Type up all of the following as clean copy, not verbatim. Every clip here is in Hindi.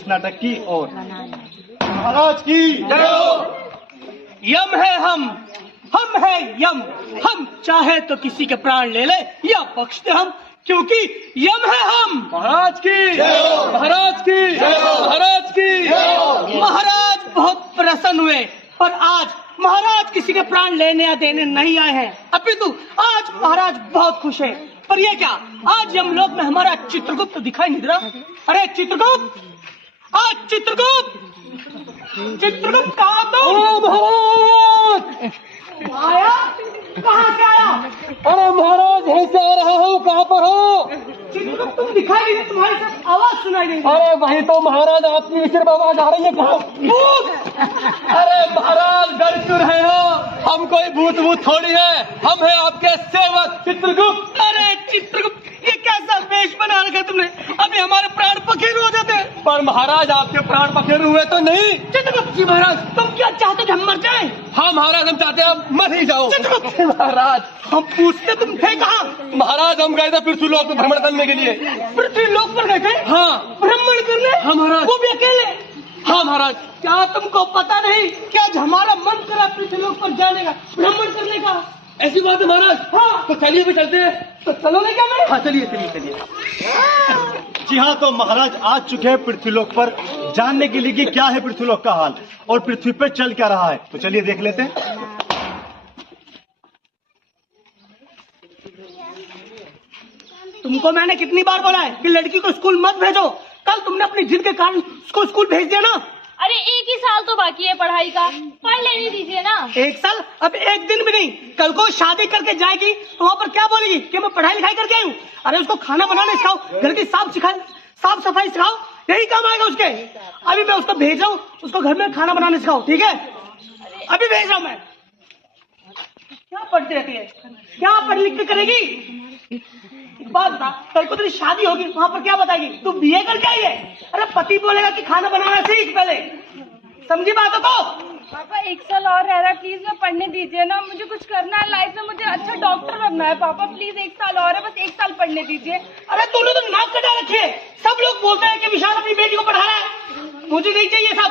इस नाटक की ओर। महाराज की जय हो। यम है हम है यम। हम चाहे तो किसी के प्राण ले ले या बख्श दे हम, क्योंकि यम है हम। महाराज की जय हो। महाराज की जय हो। महाराज की जय हो। महाराज बहुत प्रसन्न हुए, पर आज महाराज किसी के प्राण लेने या देने नहीं आए हैं, अपितु आज महाराज बहुत खुश है। पर ये क्या, आज यमलोक में हमारा चित्रगुप्त दिखाई नहीं दे रहा। अरे चित्रगुप्त, आज चित्रगुप्त कहाँ तुम? आया? कहाँ से आया? अरे महाराज यहीं से आ रहा हूँ, कहाँ पर हो? चित्रगुप्त तुम दिखाई नहीं दे, तुम्हारी सब आवाज सुनाई नहीं। अरे वही तो महाराज, आपकी सिर्फ आवाज आ रही है। कहाँ? अरे महाराज डर है हो, हम कोई भूत थोड़ी है, हम है आपके सेवक चित्रगुप्त। अरे चित्रगुप्त, ये कैसा वेश बना रखा तुमने, अभी हमारे प्राण पखेरु हो जाते। पर महाराज आपके प्राण पखेरु हुए तो नहीं। चित्रगुप्त जी महाराज, तुम क्या चाहते कि हम मर जाएं? हाँ महाराज, हम चाहते हैं आप मर ही जाओ। चित्रगुप्त महाराज हम पूछते तुम थे कहाँ? महाराज हम गए थे पृथ्वीलोक में भ्रमण करने के लिए। पृथ्वीलोक पर गए थे? हाँ भ्रमण करने? हाँ महाराज। वो भी अकेले? हाँ महाराज। क्या तुमको पता नहीं कि आज हमारा मन करा पृथ्वीलोक पर जाने का, भ्रमण करने का? ऐसी बात है महाराज। हाँ तो चलिए भी चलते हैं। तो चलो नहीं क्या मैं? हाँ चलिए चलिए चलिए। जी हाँ, तो महाराज आ चुके हैं पृथ्वीलोक पर, जानने के लिए कि क्या है पृथ्वीलोक का हाल और पृथ्वी पर चल क्या रहा है। तो चलिए देख लेते हैं। तुमको मैंने कितनी बार बोला है कि लड़की को स्कूल मत भेजो। कल तुमने अपनी जिद के कारण उसको स्कूल भेज दिया ना। अरे एक ही साल तो बाकी है पढ़ाई का, पढ़ लेने दीजिए ना। एक साल? अब एक दिन भी नहीं। कल को शादी करके जाएगी तो वहाँ पर क्या बोलेगी कि मैं पढ़ाई लिखाई करके आई हूँ? अरे उसको खाना बनाना सिखाओ, घर की साफ सफाई सिखाओ, यही काम आएगा उसके। अभी मैं उसको भेज रहा हूँ, उसको घर में खाना बनाना सिखाओ, ठीक है? अभी भेज रहा हूँ मैं। क्या पढ़ती रहती है, क्या पढ़ लिख के करेगी? एक बात बता, कल को तेरी शादी होगी, वहाँ पर क्या बताएगी? तू बीए करके आई है? अरे पति बोलेगा कि खाना बनाना सीख पहले, समझी बातों को? पापा एक साल और रह रहा है, प्लीज मैं पढ़ने दीजिए ना, मुझे कुछ करना है लाइफ में, मुझे अच्छा डॉक्टर बनना है। पापा प्लीज एक साल और है, बस एक साल पढ़ने दीजिए। अरे तूने तो नाक कटा रखी है। सब लोग बोलते हैं कि विशाल अपनी बेटी को पढ़ा रहा है, मुझे नहीं चाहिए सब।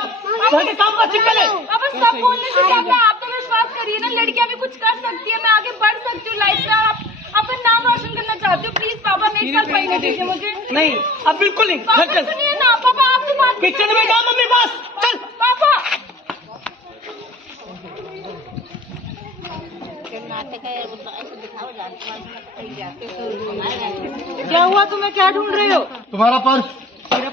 घर के काम का चिपका ले। पापा सब बोलने से क्या, आप तो विश्वास करिए ना, लड़कियां भी कुछ कर सकती है, मैं आगे बढ़ सकती हूँ लाइफ में। आप अपना नाम रोशन करना चाहती हूँ, प्लीज पापा मैं एक साल पढ़ने दीजिए मुझे। नहीं अब बिल्कुल नहीं। पापा घर चल, सुनिए ना पापा, आपकी बात किचन में जा मम्मी पास, चल। पापा क्या हुआ, तुम्हें क्या ढूंढ रहे हो? तुम्हारा पर्स। मेरा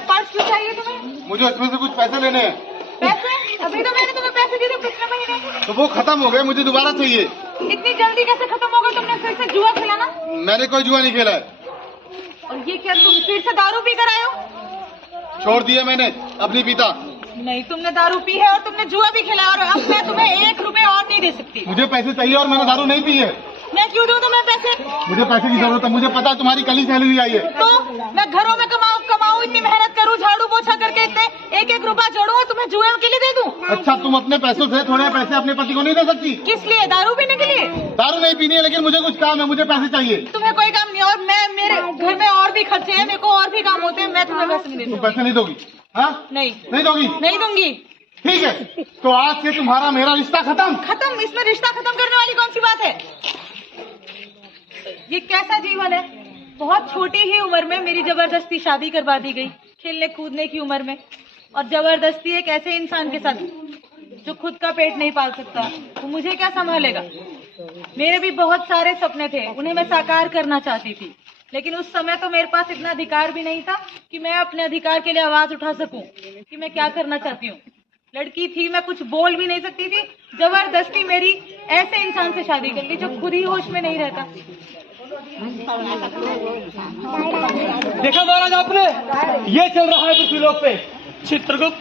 पर्स क्यों चाहिए तुम्हें? मुझे उसमें से कुछ पैसे लेने हैं। पैसे? अभी तो मैंने तुम्हें पैसे दिए थे पिछले महीने। तो वो खत्म हो गए, मुझे दोबारा चाहिए। इतनी जल्दी कैसे खत्म होगा? तुमने फिर से जुआ खेला ना? मैंने कोई जुआ नहीं खेला है। और ये क्या, तुम फिर से दारू पी कर आए हो? छोड़ दिया मैंने, अब नहीं पीता। नहीं, तुमने दारू पी है और तुमने जुआ भी खेला, और अब मैं तुम्हें 1 रुपए और नहीं दे सकती। मुझे पैसे चाहिए और मैंने दारू नहीं पी है। मैं क्यों दूं तुम्हें पैसे? मुझे पैसे की जरूरत है, मुझे पता है तुम्हारी कल ही सैलरी आई है। तो मैं घरों में कमाऊं, इतनी मेहनत करूं, झाड़ू पोछा करके इतने 1-1 रुपया जोड़ूं और तुम्हें जुए के लिए दे दूं? अच्छा, तुम अपने पैसों से थोड़े पैसे अपने पति को नहीं दे सकती? किस लिए? दारू पीने के लिए? दारू नहीं पीनी है, लेकिन मुझे कुछ काम है, मुझे पैसे चाहिए। तुम्हें कोई काम नहीं, और मेरे घर में और भी खर्चे हैं, मेरे को और भी काम होते हैं, मैं तुम्हें पैसे नहीं तुम देती। पैसे नहीं दोगी? हाँ नहीं दोगी? नहीं दूंगी। ठीक है, तो आज से तुम्हारा मेरा रिश्ता खत्म। इसमें रिश्ता खत्म करने वाली कौन सी बात है? ये कैसा जीवन है? बहुत छोटी ही उम्र में मेरी जबरदस्ती शादी करवा दी गई, खेलने कूदने की उम्र में, और जबरदस्ती एक ऐसे इंसान के साथ जो खुद का पेट नहीं पाल सकता, तो मुझे क्या संभालेगा? मेरे भी बहुत सारे सपने थे, उन्हें मैं साकार करना चाहती थी, लेकिन उस समय तो मेरे पास इतना अधिकार भी नहीं था कि मैं अपने अधिकार के लिए आवाज उठा सकूं कि मैं क्या करना चाहती हूँ। लड़की थी, मैं कुछ बोल भी नहीं सकती थी, जबरदस्ती मेरी ऐसे इंसान से शादी कर ली जो खुद ही होश में नहीं रहता। देखा महाराज आपने, ये चल रहा है पृथ्वीलोक पे। चित्रगुप्त,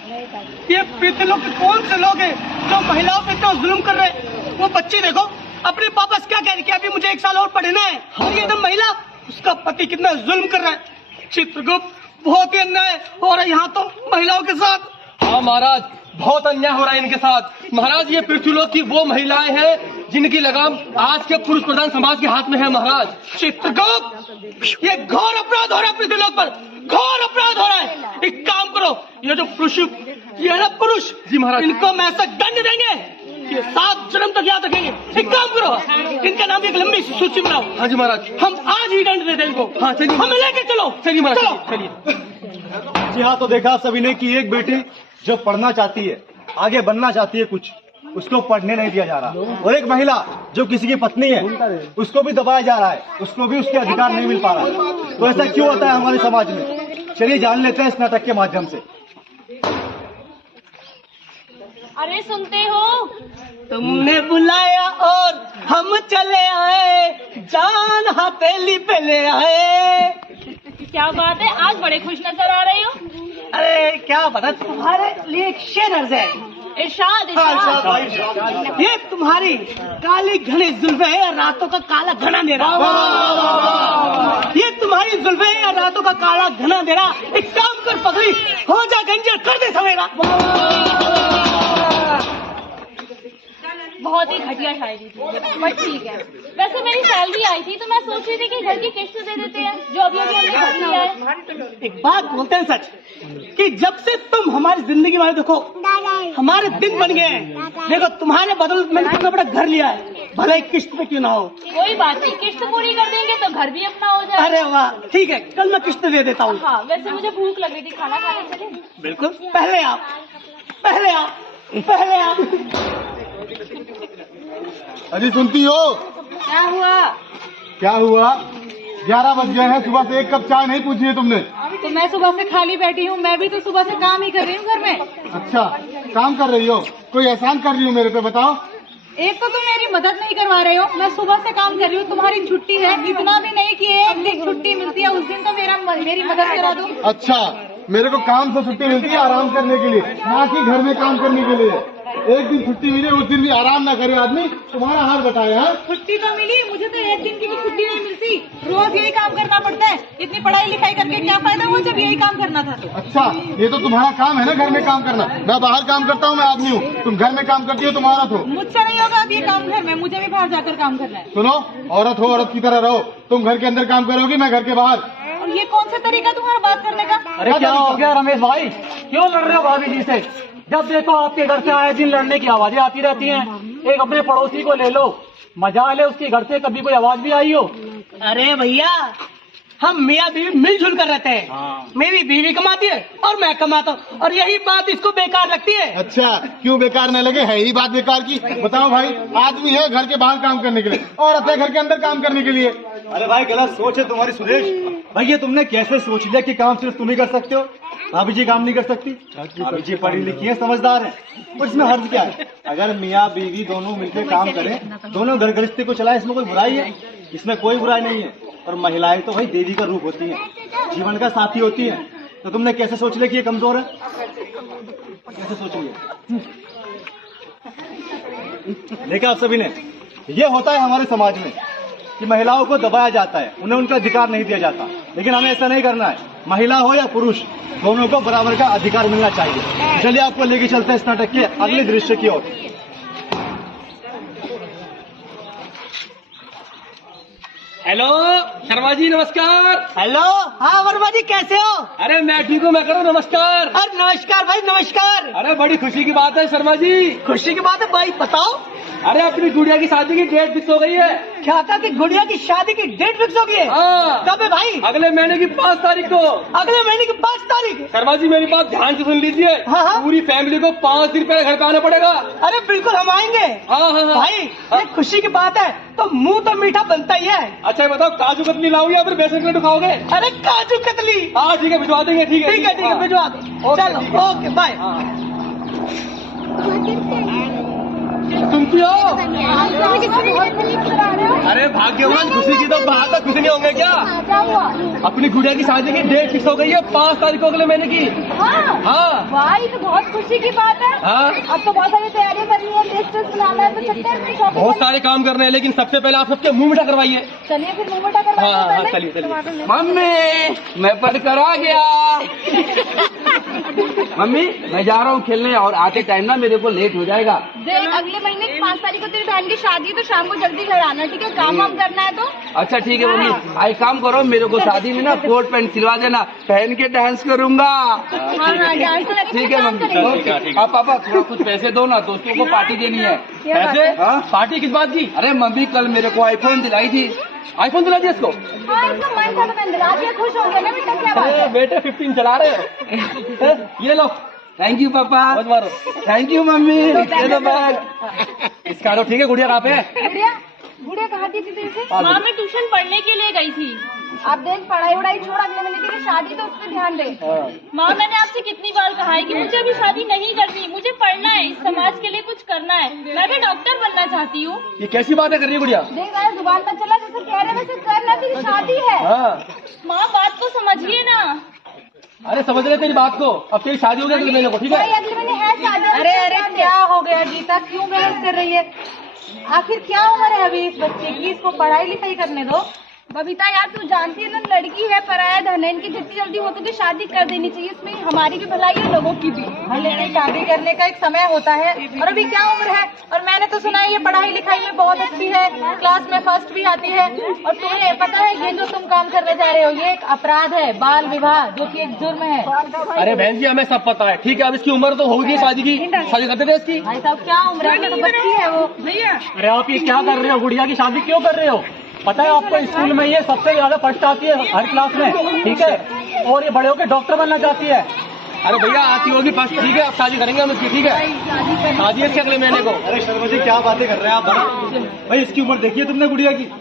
ये पृथ्वीलोक के कौन से लोग हैं जो महिलाओं पे इतना जुल्म कर रहे हैं? वो बच्ची देखो, अपने पापा से क्या कह रही है कि अभी मुझे 1 साल और पढ़ना है, और ये एकदम महिला, उसका पति कितना जुल्म कर रहा है। चित्रगुप्त, बहुत ही अन्याय हो रहा है यहाँ तो महिलाओं के साथ। हाँ महाराज, बहुत अन्याय हो रहा है इनके साथ। महाराज ये पृथ्वीलोक की वो महिलाएं हैं जिनकी लगाम आज के पुरुष प्रधान समाज के हाथ में है। महाराज चित्रगुप्त, ये घोर अपराध हो रहा है पृथ्वीलोक पर, घोर अपराध हो रहा है। एक काम करो, ये जो पुरुष, ये है ना पुरुष जी महाराज। इनको मैं ऐसा दंड देंगे कि 7 जन्म तक याद रखेंगे। एक काम करो, इनका नाम एक लंबी सूची बनाओ। हाँ जी महाराज। हम आज ही दंड दे दें इनको। हाँ चलिए हमें लेके चलो। चलिए महाराज, चलो। चलिए। जी हाँ, तो देखा आप सभी ने कि एक बेटी जो पढ़ना चाहती है, आगे बनना चाहती है कुछ, उसको पढ़ने नहीं दिया जा रहा, और एक महिला जो किसी की पत्नी है उसको भी दबाया जा रहा है, उसको भी उसके अधिकार नहीं मिल पा रहा है। तो ऐसा क्यों होता है हमारे समाज में? चलिए जान लेते हैं इस नाटक के माध्यम से। अरे सुनते हो, तुमने बुलाया और हम चले आए, जान हथेली पे ले आए। क्या बात है, आज बड़े खुश नजर आ रहे हो। अरे क्या बता, तुम्हारे लिए एक शेर अर्ज है। इरशाद इरशाद। ये तुम्हारी काली घनी जुल्फे है, रातों का काला घना अंधेरा। ये तुम्हारी जुल्फे है, रातों का काला घना अंधेरा। एक काम कर पगड़ी, हो जा गंजर, कर दे सवेरा। बहुत ही घटिया शायरी थी, बट ठीक है। वैसे मेरी सैलरी आई थी तो मैं सोच रही थी कि घर की किस्त दे देते हैं, जो अभी अभी हमने भर लिया है। एक बात बोलते हैं सच, कि जब से तुम हमारी जिंदगी में, देखो हमारे दिन बन गए हैं। देखो तुम्हारे बदल मैंने कितना बड़ा घर लिया है, भले ही किस्त पे क्यों ना हो। कोई बात नहीं, किस्त पूरी कर देंगे तो घर भी अपना हो जाए। अरे वाह, ठीक है, कल मैं किस्त दे देता हूँ। हाँ, वैसे मुझे भूख लग रही थी, खाना खाने चले। बिल्कुल, पहले आप, पहले आप, पहले आप। अजी सुनती हो? क्या हुआ? क्या हुआ? 11 बज गए हैं, सुबह से एक कप चाय नहीं पूछी है तुमने। तो मैं सुबह से खाली बैठी हूँ, मैं भी तो सुबह से काम ही कर रही हूँ घर में। अच्छा, काम कर रही हो? कोई एहसान कर रही हो मेरे पे, बताओ। एक तो तुम मेरी मदद नहीं करवा रहे हो, मैं सुबह से काम कर रही हूँ, तुम्हारी छुट्टी है, इतना भी नहीं कि एक दिन छुट्टी मिलती है, उस दिन तो मेरी मदद करा दो। अच्छा, मेरे को काम से छुट्टी मिलती है आराम करने के लिए, ना कि घर में काम करने के लिए। एक दिन छुट्टी मिले, उस दिन भी आराम ना करे आदमी, तुम्हारा हाल बताए। हाँ, छुट्टी तो मिली, मुझे तो एक दिन की भी छुट्टी नहीं मिलती, रोज यही काम करना पड़ता है। इतनी पढ़ाई लिखाई करके क्या फायदा हुआ जब यही काम करना था तो। अच्छा, ये तो तुम्हारा काम है ना, घर में काम करना। मैं बाहर काम करता हूँ, मैं आदमी हूँ, तुम घर में काम करती हो, तुम्हारा तो। मुझसे नहीं होगा अब ये काम घर में, मुझे भी बाहर जाकर काम करना है। सुनो, औरत हो औरत की तरह रहो, तुम घर के अंदर काम करोगी, मैं घर के बाहर। और ये कौन सा तरीका तुम्हारा बात करने का? अरे क्या हो गया रमेश भाई, क्यों लड़ रहे हो भाभी जी से? जब देखो आपके घर से आए दिन लड़ने की आवाजें आती रहती हैं। एक अपने पड़ोसी को ले लो, मजा ले, उसके घर से कभी कोई आवाज भी आई हो? अरे भैया, हम मियाँ बीवी मिलजुल कर रहते हैं। मेरी बीवी कमाती है और मैं कमाता हूँ, और यही बात इसको बेकार लगती है। अच्छा, क्यों बेकार न लगे? है ही बात बेकार की। बताओ भाई, आदमी है घर के बाहर काम करने के लिए, औरत है घर के अंदर काम करने के लिए। अरे भाई, गलत सोच है तुम्हारी सुरेश भाई। ये तुमने कैसे सोच लिया कि काम सिर्फ तुम ही कर सकते हो, भाभी जी काम नहीं कर सकती? भाभी जी पढ़ी लिखी है, समझदार है, और इसमें हर्ज क्या है? अगर मियाँ बीवी दोनों मिलकर काम करें, दोनों घर गृहस्थी को चलाएं, इसमें कोई बुराई है? इसमें कोई बुराई नहीं है। और महिलाएं तो भाई देवी का रूप होती हैं, जीवन का साथी होती हैं। तो तुमने कैसे सोच लिया कि ये कमजोर है? कैसे सोच लिया? देखा आप सभी ने, ये होता है हमारे समाज में कि महिलाओं को दबाया जाता है, उन्हें उनका अधिकार नहीं दिया जाता। लेकिन हमें ऐसा नहीं करना है, महिला हो या पुरुष, दोनों को बराबर का अधिकार मिलना चाहिए। चलिए आपको लेके चलते हैं इस नाटक के अगले दृश्य की ओर। हेलो शर्मा जी, नमस्कार। हेलो, हाँ वर्मा जी, कैसे हो? अरे मैं ठीक हूँ, मैं करूँ नमस्कार। अरे नमस्कार भाई, नमस्कार। अरे बड़ी खुशी की बात है शर्मा जी। खुशी की बात है भाई, बताओ। अरे अपनी गुड़िया की शादी की डेट फिक्स हो गई है। क्या कहा कि गुड़िया की शादी की डेट फिक्स हो गई है? हाँ। कब है भाई? अगले महीने की 5 तारीख को। अगले महीने की 5 तारीख? शर्मा जी मेरी बात ध्यान से सुन लीजिए। हाँ, हाँ। पूरी फैमिली को 5 दिन पहले घर पे आना पड़ेगा। अरे बिल्कुल, हम आएंगे। हाँ हाँ हाँ। भाई, ये खुशी की बात है तो मुंह तो मीठा बनता ही है। अच्छा बताओ, काजू कतली लाऊं या फिर बेसन के लड्डू खाओगे? अरे काजू कतली। हाँ ठीक है, भिजवा देंगे। ठीक है ठीक है, ठीक है, भिजवा दो। ओके, चलो, ठीक है। Okay, bye. सुनती हो? अरे भाग्यवान, खुशी की तो बात है, खुश नहीं होंगे क्या? अपनी गुड़िया की शादी की डेट फिक्स हो गई है 5 तारीख को अगले महीने की। हाँ वाह, ये तो बहुत खुशी की बात है। हाँ। अब तो बहुत सारी तैयारी करनी है, लिस्ट बनाना है, तो चलते हैं अपनी शॉपिंग। बहुत सारे काम करने हैं, लेकिन सबसे पहले आप सबके मुंह मीठा करवाइए। चलिए फिर मुंह मीठा करवाते हैं हाँ, पहले। चलिए, चलिए। टमाटर ले। मम्मी मैं पढ़ कर आ गया। मम्मी मैं जा रहा हूँ खेलने, और आते टाइम ना मेरे को लेट हो जाएगा। देख अगले महीने 5 तारीख को तेरी बहन की शादी है, तो शाम को जल्दी घर आना, ठीक है? काम वाम करना है तो। अच्छा ठीक है मम्मी, आई काम करो, मेरे को शादी में ना कोट पैंट सिलवा देना, पहन के डांस करूंगा। हाँ डांस तो लगे, ठीक है काम मम्मी। करेंगे। अब पापा थोड़ा कुछ पैसे दो ना, दोस्तों को पार्टी देनी है। पैसे? हाँ? पार्टी किस बात की? अरे मम्मी कल मेरे को आईफोन दिलाई थी। आईफोन दिला दिया इसको? हाँ इसका मन था तो मैंने दिला दिया, खुश हो गया ना बेटा, क्या बात है? बेटे 15 चला रहे हो। ये लो, थैंक यू पापा। मत मारो। Thank you mummy. ये लो बैग। इसका लो, ठीक है। गुड़िया कहाँ पे है? गुड़िया कहाँ थी तेरे से? माँ मैं ट्यूशन पढ़ने के लिए गई थी। आप देख पढ़ाई वढ़ाई छोड़, अगले महीने तेरी शादी, तो उस पर ध्यान दे। माँ मैंने आपसे कितनी बार कहा है कि मुझे अभी शादी नहीं करनी, मुझे पढ़ना है, इस समाज के लिए कुछ करना है, मैं भी डॉक्टर बनना चाहती हूँ। ये कैसी बातें कर रही है गुड़िया? देख रहा है जुबान पर चला, जैसे कह रहे वैसे करना, तेरी शादी है। हाँ, माँ बात को समझिए ना। अरे समझ रहे तेरी बात को। अब तेरी शादी हो गई अगले महीने को, ठीक भाई है? अगले महीने है शादी। अरे अरे क्या हो गया गीता, क्यों बहस कर रही है? आखिर क्या उम्र है अभी इस बच्चे की, इसको पढ़ाई लिखाई करने दो। बबीता यार तू जानती है ना, लड़की है, पराया धन है, इनकी जितनी जल्दी हो सके शादी कर देनी चाहिए, इसमें हमारी भी भलाई है, लोगों की भी। लेकिन शादी करने का एक समय होता है, और अभी क्या उम्र है? और मैंने तो सुना है ये पढ़ाई लिखाई में बहुत अच्छी है, क्लास में फर्स्ट भी आती है। और तुम्हें पता है ये जो तुम काम करने जा रहे हो ये एक अपराध है, बाल विवाह, जो कि एक जुर्म है। अरे बहन जी हमें सब पता है, ठीक है? अब इसकी उम्र तो होगी शादी की, शादी करते थे इसकी। भाई साहब क्या उम्र है, तो बच्ची है वो। भैया अरे आप ये क्या कर रहे हो? गुड़िया की शादी क्यों कर रहे हो? पता है आपको स्कूल में ये सबसे ज्यादा फर्स्ट आती है हर क्लास में, ठीक है? और ये बड़े होकर डॉक्टर बनना चाहती है। अरे भैया आती होगी फर्स्ट, ठीक है? अब शादी करेंगे हम इसकी, ठीक है? शादी है इसके अगले महीने को। अरे शर्मा जी क्या बातें कर रहे हैं आप? भाई इसकी उम्र देखिए तुमने गुड़िया की,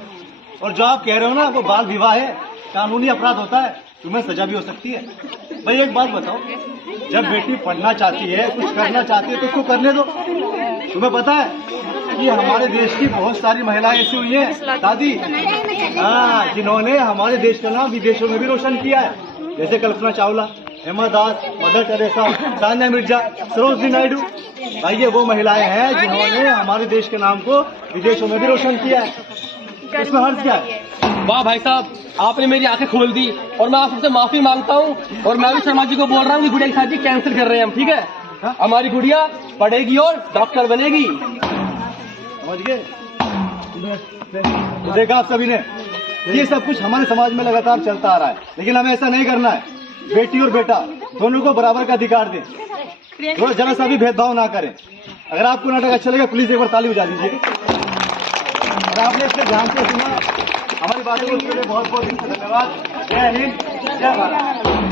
और जो आप कह रहे हो ना वो बाल विवाह है, कानूनी अपराध होता है, तुम्हें सजा भी हो सकती है। भाई एक बात बताओ, जब बेटी पढ़ना चाहती है, कुछ करना चाहती है, तो उसको करने दो। तुम्हें पता है कि हमारे देश की बहुत सारी महिलाएं ऐसी हुई हैं दादी, हाँ, जिन्होंने हमारे देश का नाम विदेशों में भी रोशन किया है, जैसे कल्पना चावला, हेमा दास, मदर टेरेसा, सानिया मिर्जा, सरोजिनी नायडू। भाई ये वो महिलाएं हैं जिन्होंने हमारे देश के नाम को विदेशों में भी रोशन किया है, इसमें हर्ज क्या है? वाह भाई साहब, आपने मेरी आंखें खोल दी, और मैं आपसे माफी मांगता हूँ। और मैं भी शर्मा जी को बोल रहा हूँ कि गुड़िया की शादी कैंसिल कर रहे हैं हम, ठीक है? हमारी गुड़िया पढ़ेगी और डॉक्टर बनेगी। समझ गए? तो देखा आप सभी ने, ये सब कुछ हमारे समाज में लगातार चलता आ रहा है, लेकिन हमें ऐसा नहीं करना है। बेटी और बेटा दोनों को बराबर का अधिकार दें, थोड़ा जरा सा भी भेदभाव ना करें। अगर आपको नाटक अच्छा लगा प्लीज एक बार ताली बजा दीजिए। और आपने इससे ध्यान से सुना, हमारी बातों को सुनने बहुत बहुत धन्यवाद। जय हिंद, जय भारत।